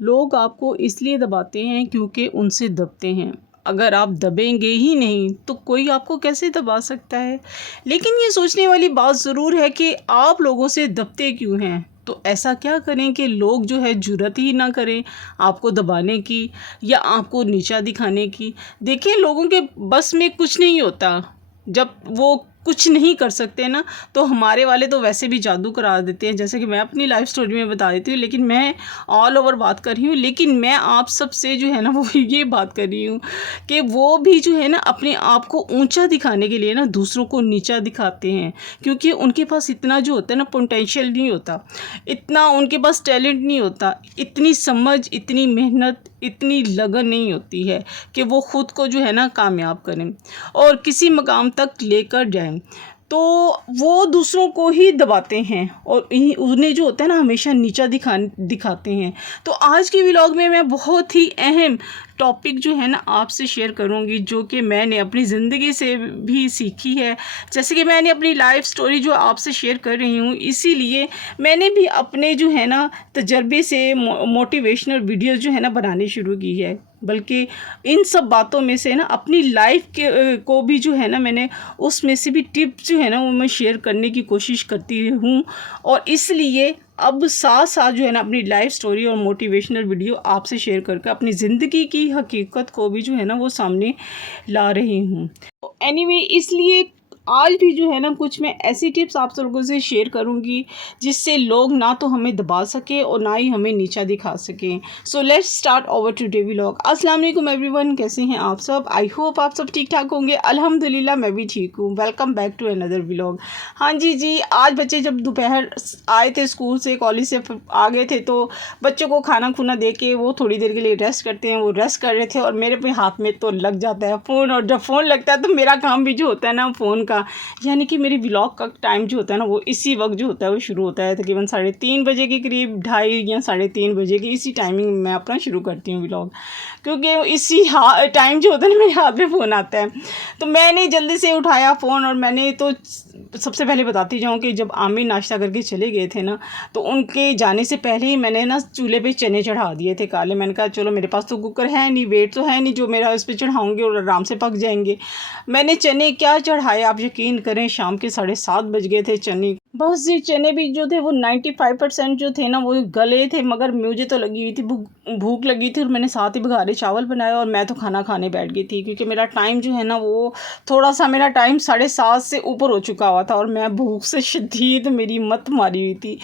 लोग आपको इसलिए दबाते हैं क्योंकि उनसे दबते हैं। अगर आप दबेंगे ही नहीं तो कोई आपको कैसे दबा सकता है। लेकिन ये सोचने वाली बात ज़रूर है कि आप लोगों से दबते क्यों हैं। तो ऐसा क्या करें कि लोग जो है जुर्रत ही ना करें आपको दबाने की या आपको नीचा दिखाने की। देखिए, लोगों के बस में कुछ नहीं होता। जब वो कुछ नहीं कर सकते ना, तो हमारे वाले तो वैसे भी जादू करा देते हैं। जैसे कि मैं अपनी लाइफ स्टोरी में बता देती हूँ, लेकिन मैं ऑल ओवर बात कर रही हूँ। लेकिन मैं आप सब से जो है ना वो ये बात कर रही हूँ कि वो भी जो है ना अपने आप को ऊंचा दिखाने के लिए ना दूसरों को नीचा दिखाते हैं, क्योंकि उनके पास इतना जो होता है ना पोटेंशियल नहीं होता, इतना उनके पास टैलेंट नहीं होता, इतनी समझ, इतनी मेहनत, इतनी लगन नहीं होती है कि वो ख़ुद को जो है ना कामयाब करें और किसी मकाम तक लेकर जाएं। तो वो दूसरों को ही दबाते हैं और उन्हें जो होता है ना हमेशा नीचा दिखाते हैं। तो आज के व्लॉग में मैं बहुत ही अहम टॉपिक जो है ना आपसे शेयर करूंगी, जो कि मैंने अपनी ज़िंदगी से भी सीखी है। जैसे कि मैंने अपनी लाइफ स्टोरी जो आपसे शेयर कर रही हूँ, इसीलिए मैंने भी अपने जो है ना तजर्बे से मोटिवेशनल वीडियोज़ जो है ना बनानी शुरू की है। बल्कि इन सब बातों में से ना अपनी लाइफ के को भी जो है ना मैंने उसमें से भी टिप्स जो है ना वो मैं शेयर करने की कोशिश करती हूँ। और इसलिए अब साथ साथ जो है ना अपनी लाइफ स्टोरी और मोटिवेशनल वीडियो आपसे शेयर करके अपनी ज़िंदगी की हकीकत को भी जो है ना वो सामने ला रही हूँ। एनीवे, इसलिए आज भी जो है ना कुछ मैं ऐसी टिप्स आप सब लोगों से शेयर करूंगी जिससे लोग ना तो हमें दबा सके और ना ही हमें नीचा दिखा सकें। So let's start over today vlog. अस्सलाम वालेकुम एवरीवन, कैसे हैं आप सब। आई होप आप सब ठीक ठाक होंगे। अल्हम्दुलिल्लाह मैं भी ठीक हूँ। Welcome back to another vlog. हाँ जी, आज बच्चे जब दोपहर आए थे स्कूल से, कॉलेज से आ गए थे, तो बच्चों को खाना खुना दे के वो थोड़ी देर के लिए रेस्ट करते हैं। वो रेस्ट कर रहे थे और मेरे पे हाथ में तो लग जाता है फ़ोन, और जब फ़ोन लगता है तो मेरा काम भी जो होता है ना फ़ोन का, यानी कि मेरी व्लॉग का टाइम जो होता है ना वो इसी वक्त जो होता है वो शुरू होता है। तकरीबन 3:30 बजे के करीब, 2:30 या 3:30 बजे की इसी टाइमिंग में मैं अपना शुरू करती हूँ व्लॉग, क्योंकि इसी टाइम जो होता है ना मेरे हाथ में फ़ोन आता है। तो मैंने जल्दी से उठाया फ़ोन और मैंने तो सबसे पहले बताती जाऊँ कि जब आमिर नाश्ता करके चले गए थे ना, तो उनके जाने से पहले ही मैंने ना चूल्हे पे चने चढ़ा दिए थे काले। मैंने कहा चलो मेरे पास तो कुकर है नहीं, वेट तो है नहीं जो मेरा उस पर चढ़ाऊँगी और आराम से पक जाएंगे। मैंने चने क्या चढ़ाए, आप यकीन करें, शाम के 7:30 बज गए थे। चने बस ये चने भी जो थे वो 95% जो थे ना वो गले थे, मगर मुझे तो लगी हुई थी भूख लगी थी और मैंने साथ ही बघारे चावल बनाए और मैं तो खाना खाने बैठ गई थी, क्योंकि मेरा टाइम जो है ना वो थोड़ा सा, मेरा टाइम 7:30 से ऊपर हो चुका हुआ था और मैं भूख से शदीद मेरी मत मारी हुई थी।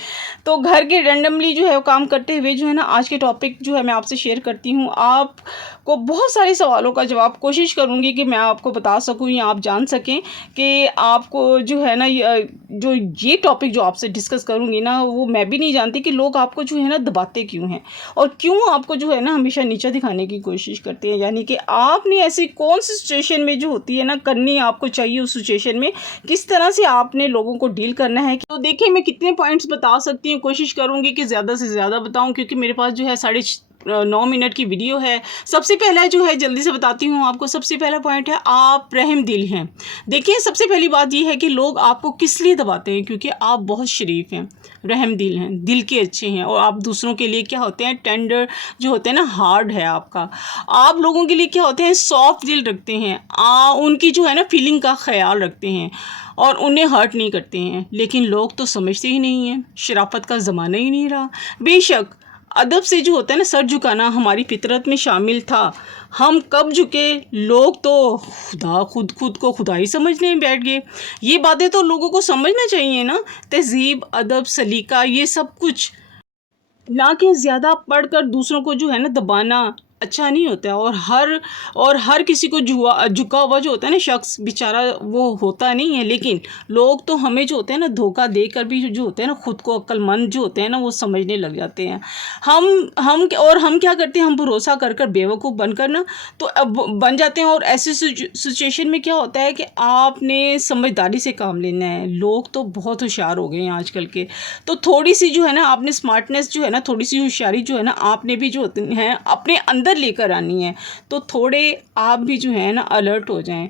तो घर के रैंडमली जो है वो काम करते हुए जो है ना आज के टॉपिक जो है मैं आपसे शेयर करती हूँ। आपको बहुत सारे सवालों का जवाब कोशिश करूँगी कि मैं आपको बता सकूँ या आप जान सकें कि आपको जो है ना जो ये टॉपिक जो आपसे डिस्कस करूँगी ना, वो मैं भी नहीं जानती कि लोग आपको जो है ना दबाते क्यों हैं और क्यों आपको जो है ना हमेशा नीचा दिखाने की कोशिश करते हैं। यानी कि आपने ऐसी कौन सी सिचुएशन में जो होती है ना करनी आपको चाहिए, उस सिचुएशन में किस तरह से आपने लोगों को डील करना है। तो देखिए, मैं कितने पॉइंट्स बता सकती हूँ, कोशिश करूँगी कि ज़्यादा से ज़्यादा बताऊँ, क्योंकि मेरे पास जो है 9.5 मिनट की वीडियो है। सबसे पहला जो है जल्दी से बताती हूँ आपको। सबसे पहला पॉइंट है, आप रहम दिल हैं। देखिए, सबसे पहली बात ये है कि लोग आपको किस लिए दबाते हैं, क्योंकि आप बहुत शरीफ हैं, रहम दिल हैं, दिल के अच्छे हैं और आप दूसरों के लिए क्या होते हैं, टेंडर जो होते हैं ना, हार्ड है आपका। आप लोगों के लिए क्या होते हैं, सॉफ्ट दिल रखते हैं। उनकी जो है ना फीलिंग का ख्याल रखते हैं और उन्हें हर्ट नहीं करते हैं। लेकिन लोग तो समझते ही नहीं हैं, शराफत का ज़माना ही नहीं रहा। बेशक अदब से जो होता है ना सर झुकाना हमारी फितरत में शामिल था, हम कब झुके, लोग तो खुद को खुदा ही समझने बैठ गए। ये बातें तो लोगों को समझना चाहिए ना, तहजीब, अदब, सलीका, ये सब कुछ, ना कि ज़्यादा पढ़कर दूसरों को जो है ना दबाना अच्छा नहीं होता है। और हर किसी को झुका हुआ जो होता है ना शख्स बेचारा वो होता नहीं है। लेकिन लोग तो हमें जो होते हैं ना धोखा देकर भी जो होते हैं ना खुद को अक्लमंद जो होते हैं ना वो समझने लग जाते हैं। हम क्या करते हैं, हम भरोसा कर बेवकूफ़ बनकर ना तो अब बन जाते हैं। और ऐसी सिचुएशन में क्या होता है कि आपने समझदारी से काम लेना है। लोग तो बहुत होशियार हो गए हैं आजकल के, तो थोड़ी सी जो है ना आपने स्मार्टनेस जो है ना, थोड़ी सी होशियारी जो है ना आपने भी जो होते हैं अपने अंदर लेकर आनी है। तो थोड़े आप भी जो है ना अलर्ट हो जाएं,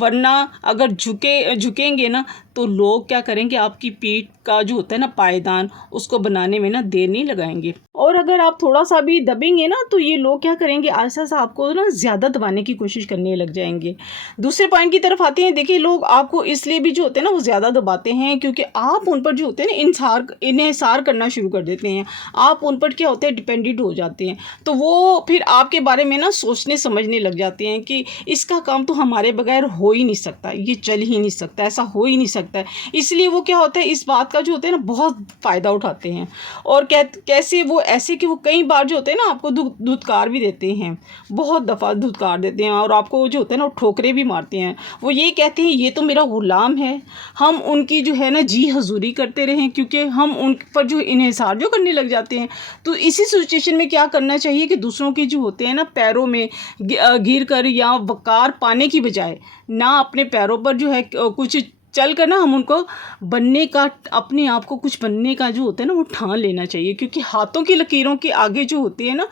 वरना अगर झुकेंगे ना तो लोग क्या करेंगे, आपकी पीठ का जो होता है ना पायदान, उसको बनाने में ना देर नहीं लगाएंगे। और अगर आप थोड़ा सा भी दबेंगे ना तो ये लोग क्या करेंगे, आहिस्ता सा आपको ना ज़्यादा दबाने की कोशिश करने लग जाएंगे। दूसरे पॉइंट की तरफ आते हैं। देखिए, लोग आपको इसलिए भी जो होते हैं ना वो ज़्यादा दबाते हैं क्योंकि आप उन पर जो होते हैं ना इन्हिसार करना शुरू कर देते हैं। आप उन पर क्या होते हैं, डिपेंडेंट हो जाते हैं। तो वो फिर आपके बारे में ना सोचने समझने लग जाते हैं कि इसका काम तो हमारे बगैर हो ही नहीं सकता, ये चल ही नहीं सकता, ऐसा हो ही नहीं सकता। इसलिए वो क्या होता है, इस बात का जो होता है ना बहुत फ़ायदा उठाते हैं। और कैसे वो ऐसे कि वो कई बार जो होते हैं ना आपको धुतकार भी देते हैं, बहुत दफ़ा धुतकार देते हैं और आपको जो होता है ना वो ठोकरें भी मारते हैं। वो ये कहते हैं ये तो मेरा ग़ुलाम है, हम उनकी जो है ना जी हजूरी करते रहें, क्योंकि हम उन पर जो इन्हिसार जो करने लग जाते हैं। तो इसी सिचुएशन में क्या करना चाहिए कि दूसरों की जो होते हैं ना पैरों में गिर कर या वक़ार पाने की बजाय ना अपने पैरों पर जो है कुछ चल कर ना हम उनको बनने का, अपने आप को कुछ बनने का जो होता है ना वो ठान लेना चाहिए। क्योंकि हाथों की लकीरों के आगे जो होती है ना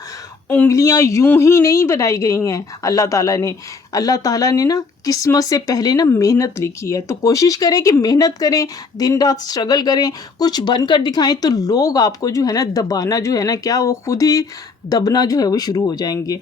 उंगलियां यूं ही नहीं बनाई गई हैं। अल्लाह ताला ने ना किस्मत से पहले ना मेहनत लिखी है। तो कोशिश करें कि मेहनत करें, दिन रात स्ट्रगल करें, कुछ बनकर दिखाएं, तो लोग आपको जो है ना दबाना जो है ना क्या, वो खुद ही दबना जो है वो शुरू हो जाएंगे।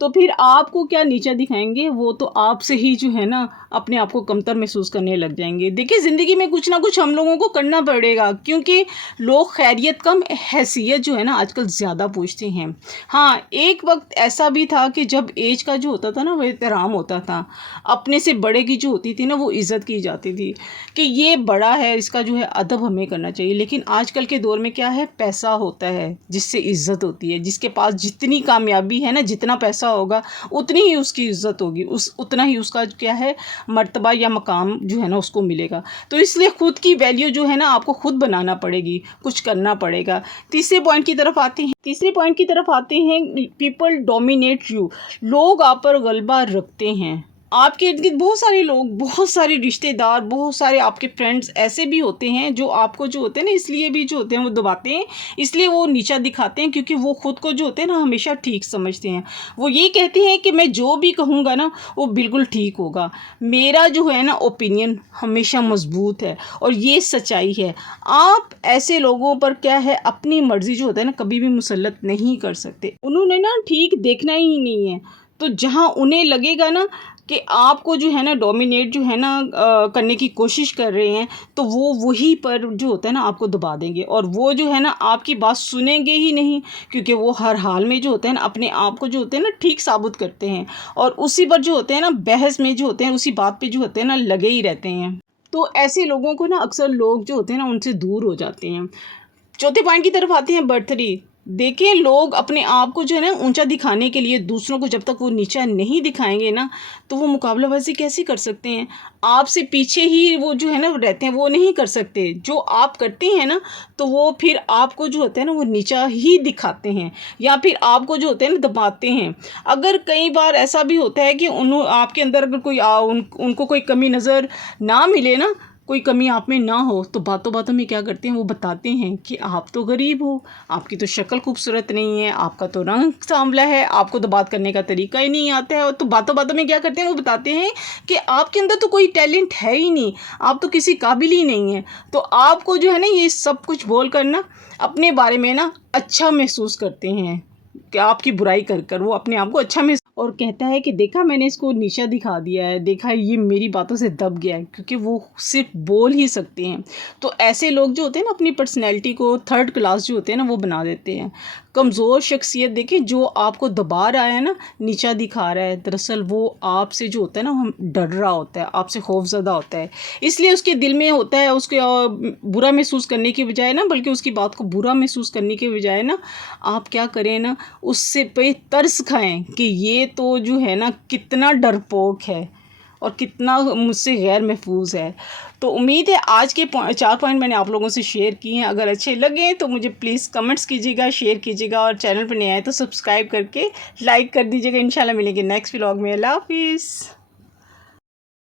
तो फिर आपको क्या नीचा दिखाएंगे, वो तो आपसे ही जो है ना अपने आप को कमतर महसूस करने लग जाएंगे। देखिए, ज़िंदगी में कुछ ना कुछ हम लोगों को करना पड़ेगा, क्योंकि लोग खैरियत कम हैसियत जो है ना आजकल ज़्यादा पूछते हैं। हाँ, एक वक्त ऐसा भी था कि जब एज का जो होता था ना वो एहतराम होता था, अपने से बड़े की जो होती थी ना वो इज़्ज़त की जाती थी कि ये बड़ा है, इसका जो है अदब हमें करना चाहिए। लेकिन आजकल के दौर में क्या है, पैसा होता है जिससे इज़्ज़त होती है। जिसके पास जितनी कामयाबी है ना, जितना पैसा होगा उतनी ही उसकी इज़्ज़त होगी, उतना ही उसका क्या है मर्तबा या मकाम जो है ना उसको मिलेगा। तो इसलिए ख़ुद की वैल्यू जो है ना आपको ख़ुद बनाना पड़ेगी, कुछ करना पड़ेगा। तीसरे पॉइंट की तरफ आते हैं। पीपल डोमिनेट यू, लोग आप पर गलबा रखते हैं। आपके इर्द गिर्द बहुत सारे लोग, बहुत सारे रिश्तेदार, बहुत सारे आपके फ्रेंड्स ऐसे भी होते हैं जो आपको जो होते हैं ना इसलिए भी जो होते हैं वो दबाते हैं, इसलिए वो नीचा दिखाते हैं क्योंकि वो ख़ुद को जो होते हैं ना हमेशा ठीक समझते हैं। वो ये कहते हैं कि मैं जो भी कहूँगा ना वो बिल्कुल ठीक होगा, मेरा जो है ना ओपिनियन हमेशा मजबूत है और ये सच्चाई है। आप ऐसे लोगों पर क्या है अपनी मर्ज़ी जो होता है ना कभी भी मुसल्लत नहीं कर सकते। उन्होंने ना ठीक देखना ही नहीं है। तो जहाँ उन्हें लगेगा ना कि आपको जो है ना डोमिनेट जो है ना करने की कोशिश कर रहे हैं, तो वो वहीं पर जो होता है ना आपको दबा देंगे और वो जो है ना आपकी बात सुनेंगे ही नहीं, क्योंकि वो हर हाल में जो होते हैं ना अपने आप को जो होते हैं ना ठीक साबित करते हैं और उसी पर जो होते हैं ना बहस में जो होते हैं उसी बात पे जो होते हैं ना लगे ही रहते हैं। तो ऐसे लोगों को ना अक्सर लोग जो होते हैं ना उनसे दूर हो जाते हैं। चौथे पॉइंट की तरफ आते हैं, बर्थरी। देखिए, लोग अपने आप को जो है ना ऊंचा दिखाने के लिए दूसरों को जब तक वो नीचा नहीं दिखाएंगे ना तो वो मुकाबलाबाजी कैसे कर सकते हैं। आपसे पीछे ही वो जो है ना रहते हैं, वो नहीं कर सकते। जो आप करते हैं ना तो वो फिर आपको जो होता है ना वो नीचा ही दिखाते हैं या फिर आपको जो होते हैं ना दबाते हैं। अगर कई बार ऐसा भी होता है कि आपके अंदर अगर उनको कोई कमी नज़र ना मिले ना, कोई कमी आप में ना हो, तो बातों बातों में क्या करते हैं वो बताते हैं कि आप तो गरीब हो, आपकी तो शक्ल खूबसूरत नहीं है, आपका तो रंग सांवला है, आपको तो बात करने का तरीका ही नहीं आता है। तो बातों बातों में क्या करते हैं वो बताते हैं कि आपके अंदर तो कोई टैलेंट है ही नहीं, आप तो किसी काबिल ही नहीं है। तो आपको जो है ना ये सब कुछ बोल कर ना अपने बारे में ना अच्छा महसूस करते हैं कि आपकी बुराई कर कर वो अपने आप को अच्छा महसूस, और कहता है कि देखा मैंने इसको नीचा दिखा दिया है, देखा ये मेरी बातों से दब गया है, क्योंकि वो सिर्फ बोल ही सकते हैं। तो ऐसे लोग जो होते हैं ना अपनी पर्सनैलिटी को थर्ड क्लास जो होते हैं ना वो बना देते हैं। कमज़ोर शख्सियत देखिए जो आपको दबा रहा है ना, नीचा दिखा रहा है, दरअसल वो आपसे जो होता है ना हम डर रहा होता है, आपसे खौफज़दा होता है। इसलिए उसके दिल में होता है उसके बुरा महसूस करने की बजाय ना, बल्कि उसकी बात को बुरा महसूस करने के बजाय ना आप क्या करें ना उससे पे तरस खाएं कि ये तो जो है ना कितना डरपोक है और कितना मुझसे गैर महफूज है। तो उम्मीद है आज के 4 पॉइंट मैंने आप लोगों से शेयर किए हैं। अगर अच्छे लगे तो मुझे प्लीज़ कमेंट्स कीजिएगा, शेयर कीजिएगा और चैनल पर नए आए तो सब्सक्राइब करके लाइक कर दीजिएगा। इंशाल्लाह मिलेंगे नेक्स्ट व्लॉग में। अल्लाह हाफिज़।